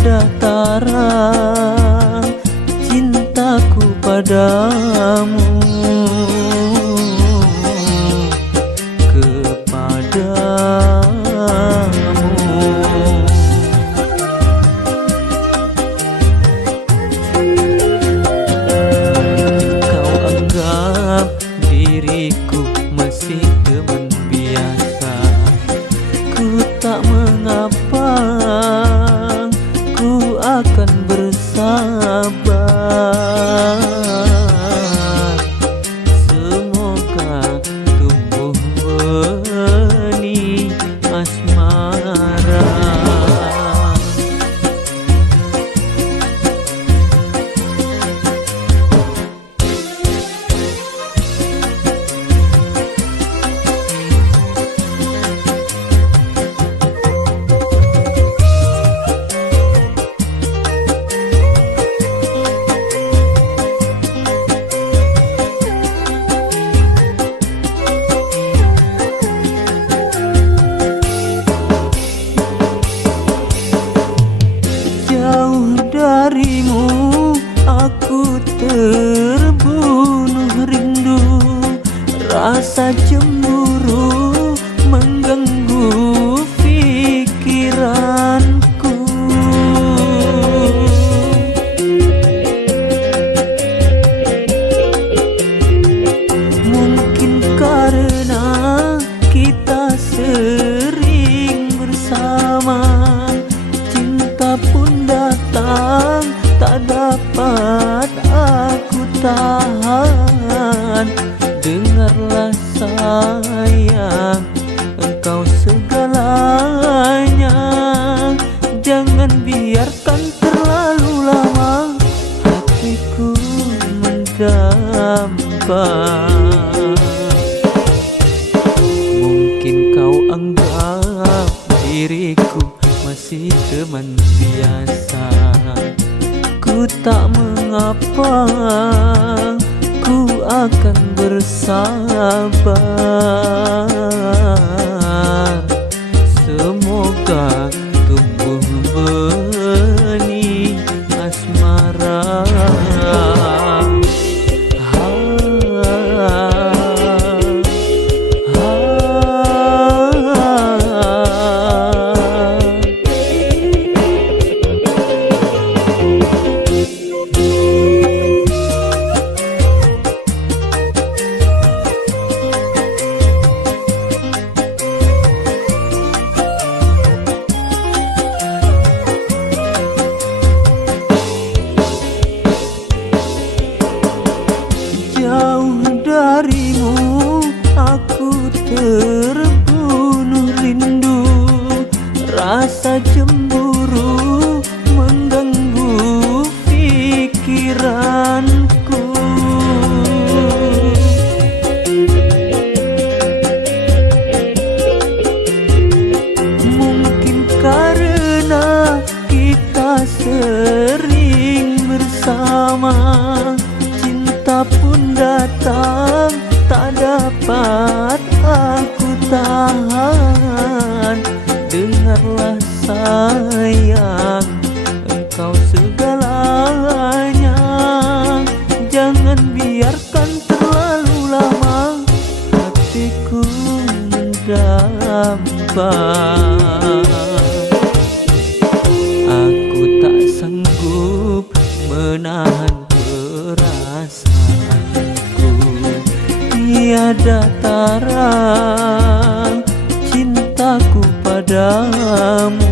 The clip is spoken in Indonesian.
tiada tara cintaku padamu, kau anggap diriku masih teman biasa, ku tak mengapa, ku akan bersabar. Semoga tumbuh benih asmara. Jauh darimu aku terbunuh rindu, rasa cemburu mengganggu pikiranku. Mungkin karena kita sering bersama, cinta pun datang, tak dapat aku tahan. Dengarlah sayang, engkau segalanya, jangan biarkan terlalu lama hatiku mendampak. Mungkin kau anggap diriku masih teman biasa, ku tak mengapa, ku akan bersabar. Semoga tumbuh benih asmara. Jauh darimu aku terbunuh rindu, rasa cemburu mengganggu pikiranku. Mungkin karena kita sering bersama, cinta pun datang, tak dapat aku tahan. Dengarlah sayang, engkau segalanya, jangan biarkan terlalu lama hatiku mendampak. Aku tak sanggup menahan perasaanku, tiada tara cintaku padamu,